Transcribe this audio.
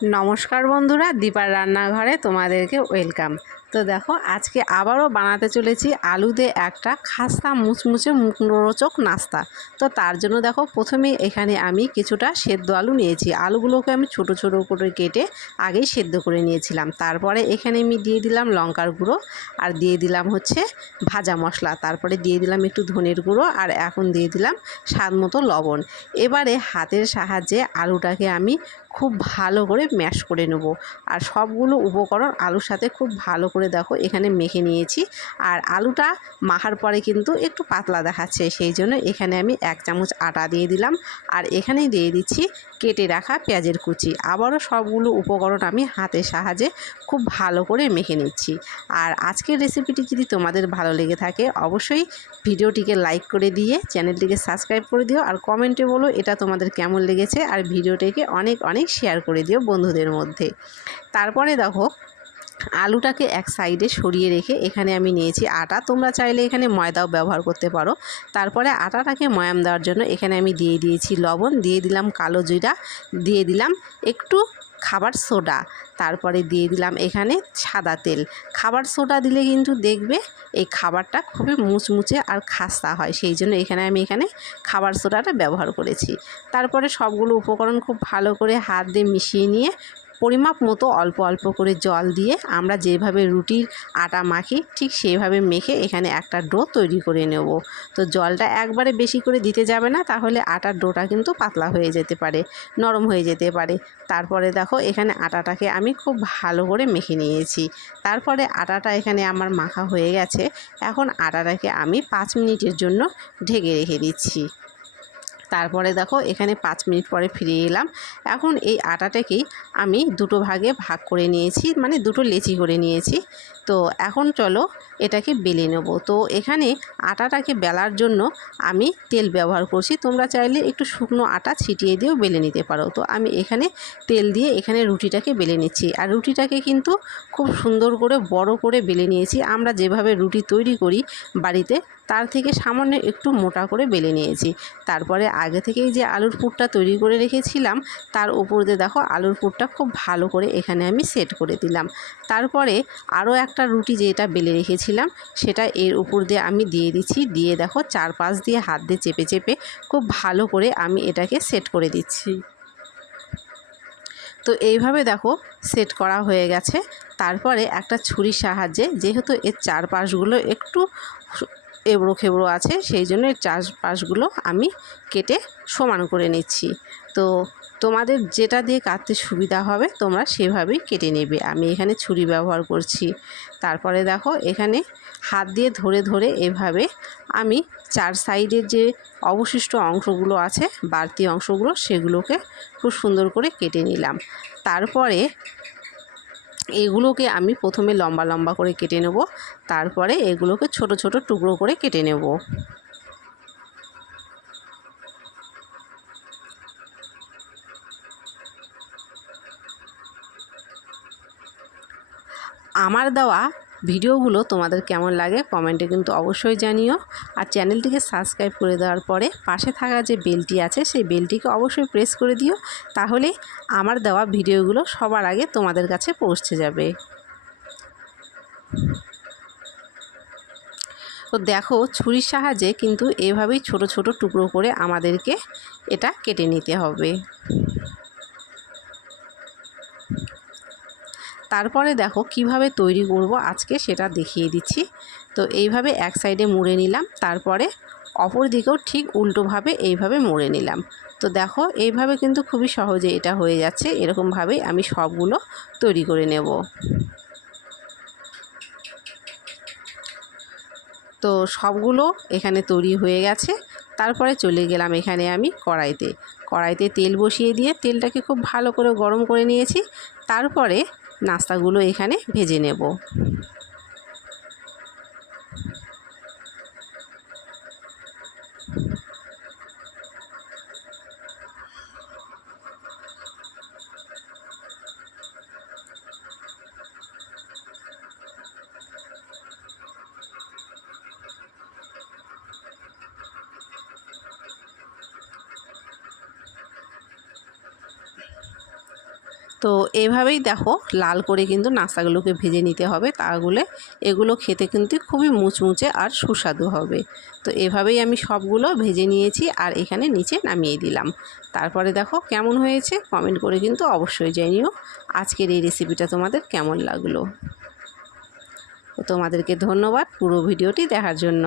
নমস্কার বন্ধুরা, দীপার রান্নাঘরে তোমাদেরকে ওয়েলকাম। তো দেখো, আজকে আবারও বানাতে চলেছি আলু দিয়ে একটা খাস্তা মুচমুচে মুখরোচক নাস্তা। তো তার জন্য দেখো, প্রথমে এখানে আমি কিছুটা সেদ্ধ আলু নিয়েছি। আলুগুলোকে আমি ছোট ছোট করে কেটে আগেই সেদ্ধ করে নিয়েছিলাম। তারপরে এখানে আমি দিয়ে দিলাম লঙ্কার গুঁড়ো, আর দিয়ে দিলাম হচ্ছে ভাজা মশলা, তারপরে দিয়ে দিলাম একটু ধনের গুঁড়ো, আর এখন দিয়ে দিলাম স্বাদ মতো লবণ। এবারে হাতের সাহায্যে আলুটাকে আমি খুব ভালো করে ম্যাশ করে নেব। আর সবগুলো উপকরণ আলুর সাথে খুব ভালো করে দেখো এখানে মেখে নিয়েছি। আর আলুটা মাখার পরে কিন্তু একটু পাতলা দেখাচ্ছে, সেই জন্য এখানে আমি 1 চামচ আটা দিয়ে দিলাম। আর এখানেই দিয়ে দিচ্ছি কেটে রাখা পেঁয়াজের কুচি। আবারও সবগুলো উপকরণ আমি হাতের সাহায্যে খুব ভালো করে মেখে নিচ্ছি। আর আজকের রেসিপিটি যদি তোমাদের ভালো লেগে থাকে, অবশ্যই ভিডিওটিকে লাইক করে দিয়ে চ্যানেলটিকে সাবস্ক্রাইব করে দিও। আর কমেন্টে বলো এটা তোমাদের কেমন লেগেছে, আর ভিডিওটিকে অনেক অনেক শেয়ার করে দিও বন্ধুদের মধ্যে। তারপরে দেখো, আলুটাকে এক সাইডে সরিয়ে রেখে এখানে আমি নিয়েছি আটা। তোমরা চাইলে এখানে ময়দাও ব্যবহার করতে পারো। তারপরে আটাটাকে ময়াম দেওয়ার জন্য এখানে আমি দিয়ে দিয়েছি লবণ, দিয়ে দিলাম কালো জিরা, দিয়ে দিলাম একটু খাবার সোডা, তারপরে দিয়ে দিলাম এখানে সাদা তেল। খাবার সোডা দিলে কিন্তু দেখবে এই খাবারটা খুবই মুচমুচে আর খাস্তা হয়, সেই জন্য আমি এখানে খাবার সোডাটা ব্যবহার করেছি। তারপরে সবগুলো উপকরণ খুব ভালো করে হাত দিয়ে মিশিয়ে নিয়ে পরিমাপ মতো অল্প অল্প করে জল দিয়ে আমরা যেভাবে রুটির আটা মাখি ঠিক সেইভাবে মেখে এখানে একটা ডো তৈরি করে নেব। তো জলটা একবারে বেশি করে দিতে যাবে না, তাহলে আটার ডোটা কিন্তু পাতলা হয়ে যেতে পারে, নরম হয়ে যেতে পারে। তারপরে দেখো, এখানে আটাটাকে আমি খুব ভালো করে মেখে নিয়েছি। তারপরে আটাটা এখানে আমার মাখা হয়ে গেছে। এখন আটাটাকে আমি 5 মিনিটের জন্য ঢেকে রেখে দিচ্ছি। তারপরে দেখো, এখানে 5 মিনিট পরে ফিরে এলাম। এখন এই আটাটাকেই আমি দুটো ভাগে ভাগ করে নিয়েছি, মানে দুটো লেচি করে নিয়েছি। তো এখন চলো এটাকে বেলে নেব। তো এখানে আটাটাকে বেলার জন্য আমি তেল ব্যবহার করছি। তোমরা চাইলে একটু শুকনো আটা ছিটিয়ে দিয়েও বেলে নিতে পারো। তো আমি এখানে তেল দিয়ে এখানে রুটিটাকে বেলে নিচ্ছি। আর রুটিটাকে কিন্তু খুব সুন্দর করে বড় করে বেলে নিয়েছি। আমরা যেভাবে রুটি তৈরি করি বাড়িতে, তার থেকে সামান্য একটু মোটা করে বেলে নিয়েছি। তারপরে আগে থেকেই যে আলুর পুরটা তৈরি করে রেখেছিলাম, তার উপর দিয়ে দেখো আলুর পুরটা খুব ভালো করে এখানে আমি সেট করে দিলাম। তারপরে আরও একটা রুটি যেটা বেলে রেখেছিলাম, সেটা এর উপর দিয়ে আমি দিয়ে দিচ্ছি। দিয়ে দেখো, চারপাশ দিয়ে হাত দিয়ে চেপে চেপে খুব ভালো করে আমি এটাকে সেট করে দিচ্ছি। তো এইভাবে দেখো সেট করা হয়ে গেছে। তারপরে একটা ছুরির সাহায্যে, যেহেতু এর চারপাশগুলো একটু এবড়ো খেবড়ো আছে, সেই জন্য এর চারপাশগুলো আমি কেটে সমান করে নিচ্ছি। তো তোমাদের যেটা দিয়ে কাটতে সুবিধা হবে তোমরা সেভাবেই কেটে নেবে। আমি এখানে ছুরি ব্যবহার করছি। তারপরে দেখো, এখানে হাত দিয়ে ধরে ধরে এভাবে আমি 4 সাইডের যে অবশিষ্ট অংশগুলো আছে, বাড়তি অংশগুলো, সেগুলোকে খুব সুন্দর করে কেটে নিলাম। তারপরে এগুলোকে আমি প্রথমে লম্বা লম্বা করে কেটে নেব, তারপরে এগুলোকে ছোট ছোট টুকরো করে কেটে নেব। আমার দেওয়া ভিডিওগুলো তোমাদের কেমন লাগে কমেন্টে কিন্তু অবশ্যই জানিও। আর চ্যানেলটিকে সাবস্ক্রাইব করে দেওয়ার পরে পাশে থাকা যে বেলটি আছে, সেই বেলটিকে অবশ্যই প্রেস করে দিও, তাহলে আমার দেওয়া ভিডিওগুলো সবার আগে তোমাদের কাছে পৌঁছে যাবে। তো দেখো, ছুরির সাহায্যে কিন্তু এভাবেই ছোট ছোট টুকরো করে আমাদেরকে এটা কেটে নিতে হবে। তারপরে দেখো কিভাবে তৈরি করব আজকে সেটা দেখিয়ে দিচ্ছি। তো এইভাবে এক সাইডে মুড়ে নিলাম, তারপরে অপর দিকেও ঠিক উল্টোভাবে এইভাবে মুড়ে নিলাম। তো দেখো, এইভাবে কিন্তু খুবই সহজে এটা হয়ে যাচ্ছে। এরকমভাবেই আমি সবগুলো তৈরি করে নেব। তো সবগুলো এখানে তৈরি হয়ে গেছে। তারপরে চলে গেলাম এখানে আমি কড়াইতে তেল বসিয়ে দিয়ে তেলটাকে খুব ভালো করে গরম করে নিয়েছি। তারপরে নাস্তাগুলো এখানে ভেজে নেব। তো এভাবেই দেখো লাল করে কিন্তু নাস্তাগুলোকে ভেজে নিতে হবে, তাহলে এগুলো খেতে কিন্তু খুবই মুচমুচে আর সুস্বাদু হবে। তো এভাবেই আমি সবগুলো ভেজে নিয়েছি আর এখানে নিচে নামিয়ে দিলাম। তারপরে দেখো কেমন হয়েছে কমেন্ট করে কিন্তু অবশ্যই জানিও। আজকের এই রেসিপিটা তোমাদের কেমন লাগলো। তো তোমাদেরকে ধন্যবাদ পুরো ভিডিওটি দেখার জন্য।